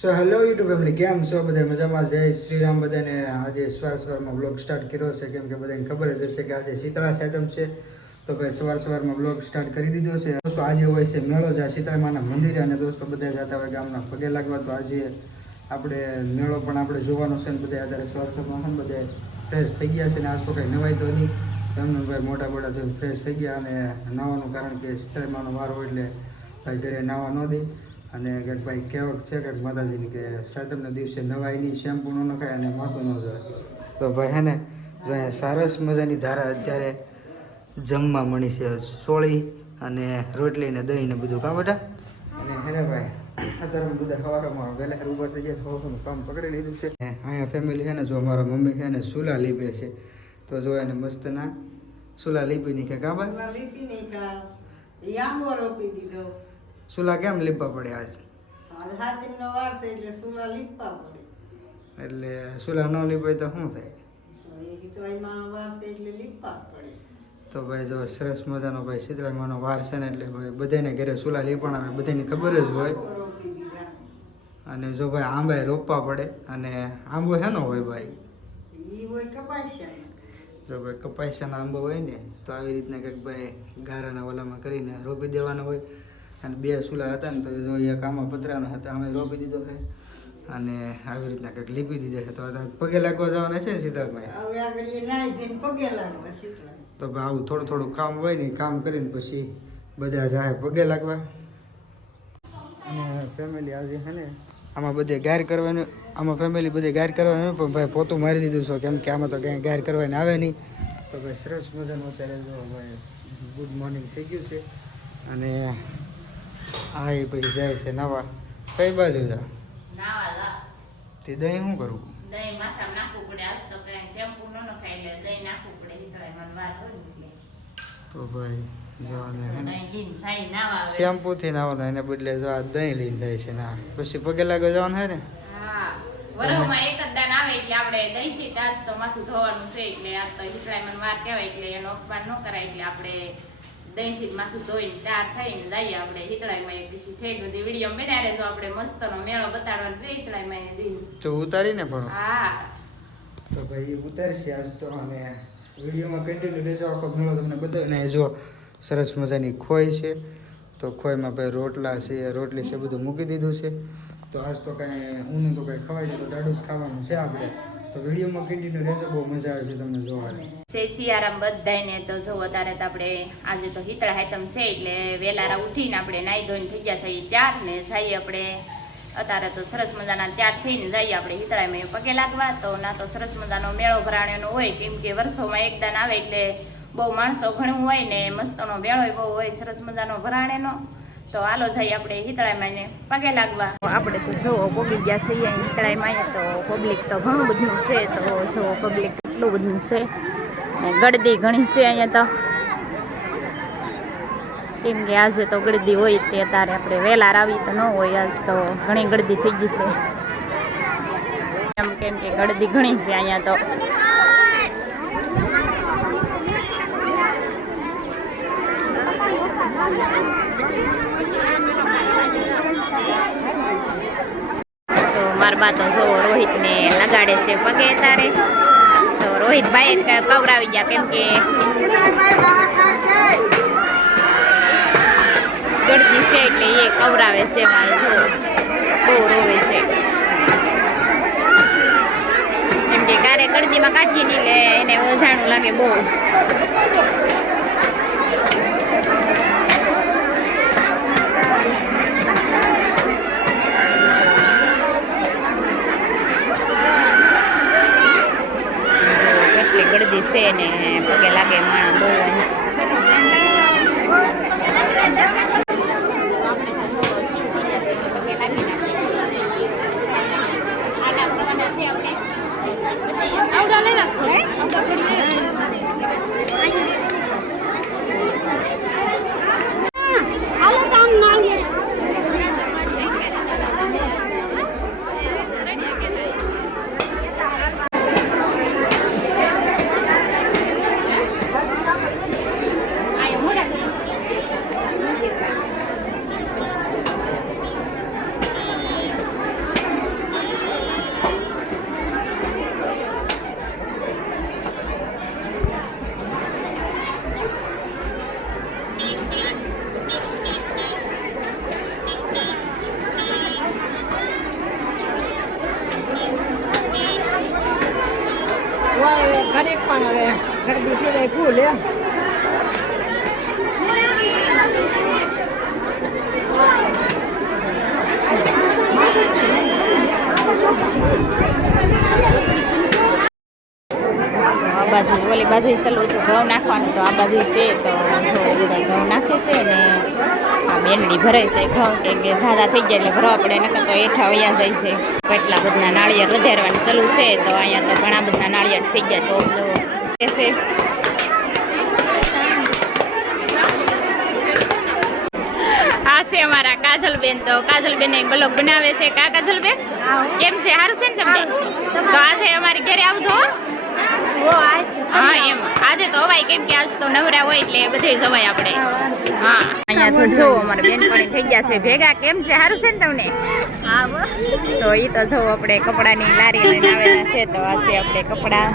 So hello YouTube family કેમ છો? બધા મજામાં જય શ્રી રામ બધાને આજે સવાર સવારમાં બ્લોગ સ્ટાર્ટ કર્યો છે. કેમ કે બધાને ખબર જ હશે કે આજે શીતળા સાતમ છે. તો ભાઈ, સવાર સવારમાં બ્લોગ સ્ટાર્ટ કરી દીધો છે. દોસ્તો, આજે હોય છે મેળો જ્યાં શીતળામાના મંદિરે અને દોસ્તો બધા જતા હોય ગામના પગે લાગવા. તો આજે આપણે મેળો પણ આપણે જોવાનો છે ને બધા અત્યારે સવાર સવારમાં બધા ફ્રેશ થઈ ગયા છે ને આજ તો કંઈ નવાય તો નહીં. એમને ભાઈ મોટા મોટા થઈને ફ્રેશ થઈ ગયા અને નાવાનું કારણ કે શીતળામાનો વાર એટલે ભાઈ ઘરે નાવા ન દે. અને કંઈક ભાઈ કહેવત છે કંઈક માતાજીની કે સાતમના દિવસે નવાઈની શેમ્પૂ ન નખાય અને માથું ન જાય તો ભાઈ હે ને જો અહીંયા સરસ મજાની ધારા અત્યારે જમવા મળી છે સોળી અને રોટલી ને દહીં ને બધું. કામ બેટા? અને હે ને ભાઈ અત્યારે બધા સવારમાં વહેલા ઊભા થઈ જાય સવારનું કામ પકડી લીધું છે. અહીંયા ફેમિલી છે ને જો મારા મમ્મી છે ને સુલા લીપે છે. તો જો એને મસ્ત ના સુલા લીપીની કે કાં લીબી નહીં કા રોપી દીધો. સુલા કેમ લીપવા પડે આજ? એટલે સુલા ન લીપાય તો શું થાય? તો ભાઈ જો સરસ મજાનો ભાઈ શીતળામાનો વાર છે ને એટલે ભાઈ બધાને ઘરે સુલા લીપણ આવે બધાની ખબર જ હોય. અને જો ભાઈ આંબા રોપવા પડે અને આંબો હેનો હોય ભાઈ? જો ભાઈ કપાસિયાનો આંબો હોય ને તો આવી રીતના કંઈક ભાઈ ગારાના ઓલામાં કરીને રોપી દેવાનો હોય. અને બે સુલા હતા ને તો જો એક આમાં પતરાનો હતા અમે રોપી દીધો છે. અને આવી રીતના કંઈક લીપી દીધા છે. તો પગે લાગવા જવાના છે ને સીતાભાઈ? તો આવું થોડું થોડું કામ હોય ને કામ કરીને પછી બધા જાય પગે લાગવા. અને ફેમિલી આજે છે ને આમાં બધે ગાર કરવાનું આમાં ફેમિલી બધે ગાર કરવાનું પણ ભાઈ પોતું મારી દીધું છો. કેમ કે આમાં તો ક્યાંય ગાર કરવાની આવે નહીં. તો ભાઈ સરસ મજાનું અત્યારે જો ભાઈ ગુડ મોર્નિંગ થઈ ગયું છે. અને આ એ પછી જાય છે નવા. કઈ બાજુ જા? તે દહીં શું કરવું? દહીં માથામાં નાખવું પડે. આજ તો કઈ શેમ્પુ ન નખાય એટલે દહીં નાખવું પડે. હિતળાઈમાં વાર હોય ને તો ભાઈ હે દહીં. શેમ્પુ થી નાવાનું એને બદલે જો આ દહીં લઈને જાય છે ના. પછી પગે લાગે જવાનું હે ને? હા. વરસમાં એક જ દાન આવે એટલે આપણે દહીંથી તાજ તો માથું ધોવાનું છે એટલે આ તો હિતળાઈમાં વાર કહેવાય એટલે એનો અપમાન ન કરાય એટલે આપણે દહીંથી માથું ધોઈને તૈયાર થઈને જઈએ આપણે હિતળાઈમાં એક પછી ઠેઠ બધી વીડિયો મેળ્યા જો આપણે મસ્તનો મેળો બતાડવાનો છે હિતળાઈમાં એ જઈને. તો ઉતારીને પણ. હા. તો ભાઈ ઉતારશે આજ તો અને વિડીયોમાં કન્ટિન્યુ રહેજો. આખો મેળો તમને બતાવીને જો સરસ મજાની ખોઈ છે તો ખોઈમાં ભાઈ રોટલા છે રોટલી છે બધું મૂકી દીધું છે. તો આજ તો કાંઈ ઊનું તો કાંઈ ખવાય તો દાડું જ ખાવાનું છે આપણે. તો વિડીયોમાં કન્ટિન્યુ રહેશે બહુ મજા આવે છે તમને જોવાની. જય સિયારામ બધાને તો જો અત્યારે તો આપણે આજે તો હિતળા હાતમ છે, એટલે વેલારા ઉઠીને આપણે નાહી ધોઈને થઈ ગયા છે ત્યાર ને સાઈ આપણે. અત્યારે તો સરસ મજાના ત્યાર થઈને જઈએ આપણે હિતળામાં પગે લાગવા. તો ના તો સરસ મજાનો મેળો ભરાણેનો હોય, કેમ કે વર્ષોમાં એકદાન આવે એટલે બહુ માણસો ઘણું હોય ને મસ્તનો મેળો બહુ હોય, સરસ મજાનો ભરાણેનો. તો હાલો જઈએ આપણે હિતળામાં ને પગે લાગવા. આપણે તો જો કોબી ગયા છીએ હિતળામાં તો પબ્લિક તો ઘણું બધું છે, તો જો પબ્લિક એટલું બધું છે. ગળદી ઘણી છે અહીંયા તો. કેમ કે આજે તો ગળદી હોય તે તારે આપણે વહેલા આવી તો ન હોય, આજ તો ઘણી ગળદી થઈ ગઈ છે. એમ કેમ કે ગળદી ઘણી છે અહીંયા તો તો. બા તો જો રોહિતને લગાડે છે પગે તારે. તો રોહિતભાઈ કવરાવી ગયા કેમ કે ગળતી છે એટલે એ કવરાવે છે મારે જો. બહુ રોવે છે. કેમ કે કારે ગળતીમાં કાઢી નહીં લે એને ઓઝાણું લાગે બહુ કેટલી ગળદી છે ને પગે લાગે માણસ બહુ આપણે તો જો શીખી જશે તો પગે લાગી નાખીએ આના કરવાના છે આપણે આવડા લઈ નાખો હોય ઘડીક પણ હવે ગરદી થઈ ફૂલ એમ બાજુ ઓલી બાજુ સલું તો ઘઉં નાખવાનું તો આ બાજુ છે તો બધા ઘઉં નાખે છે ને આ બેનડી ભરાય છે, ઘઉં કેમ કે ઝાઝા થઈ ગયા એટલે ભરવા પડે નકર તો એઠા વયા જાય છે કેટલા બધા નાળિયેર વધારવાનું સલું છે, તો અહીંયા તો ઘણા બધા નાળિયેર થઈ ગયા, તો છે આ છે અમારા કાજલબેન. તો કાજલબેન બ્લોગ બનાવે છે. કા કાજલબેન? કેમ છે? સારું છે ને તમને? તો આજે અમારી ઘરે આવજો હા. એમ. આજે તો અવાય કેમ કે આજ તો નવરા હોય એટલે બધે જવાય આપણે. હા અહીંયા તો જો અમારા બેનપણી થઈ ગયા છે ભેગા. કેમ છે? સારું છે ને તમને? તો એ તો જો આપણે કપડાની લારી લઈને આવેલા છે. તો આ છે આપણે કપડા.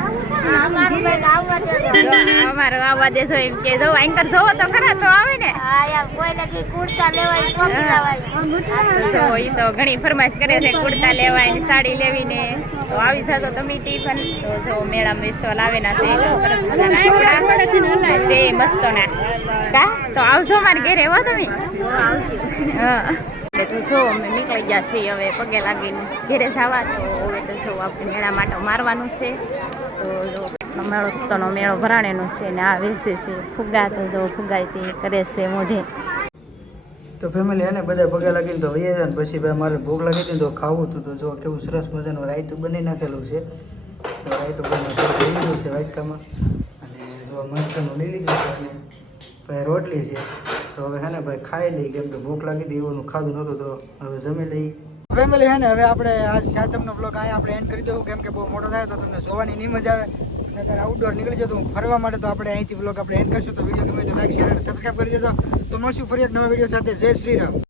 અમારો આવવા દેશો એમ કે જો એન્કર જોવો તો ખરા તો આવે ને. તો એ તો ઘણી ફરમાઈશ કરે છે કુર્તા લેવાય ને સાડી લેવી ને તો આવી જાતો તમે ટીફન તો જો મેળા છે તો સરસ મજાના છે મસ્તો ના તો આવશો મારી ઘેર હો તમે? હા. એટલે તો જો, અમે નીકળી ગયા છીએ હવે પગે લાગીને ઘેરે જવા. તો હવે તો આપણે મેળા માટે મારવાનું છે. તો મેળો સતોનો મેળો ભરાણેનો છે ને આ વેચે છે. ફુગા તો જો ફુગાઈ તે કરે છે મોઢે. તો ફેમિલી એને બધા પગે લાગીને તો વહી પછી ભાઈ મારે ભૂખ લાગી હતી તો ખાવું હતું તો જો, કેવું સરસ મજાનું રાયતું બની નાખેલું છે. રાયતું છે વાટકામાં અને જો મસ્તનું લીધું છે ભાઈ રોટલી છે. તો હવે હે ને ભાઈ ખાઈ લઈ કેમ કે ભૂખ લાગી હતી, એવું ખાધું નહોતું, તો હવે જમી લઈ ફેમિલી હે ને, હવે આપણે આ સાતમનો બ્લોગ અહીંયા આપણે એન્ડ કરી દઉં, કેમ કે બહુ મોટો થાય, તો તમને જોવાની નહીં મજા આવે. અત્યારે આઉટડોર નીકળી જતું ફરવા માટે તો આપણે અહીંથી બ્લોગ આપણે એન્ડ કરશું, તો વીડિયો ગમે તો લાઈક શેર અને સબસ્ક્રાઈબ કરી દેજો. તો મળશું ફરી એક નવા વીડિયો સાથે. જય શ્રી રામ.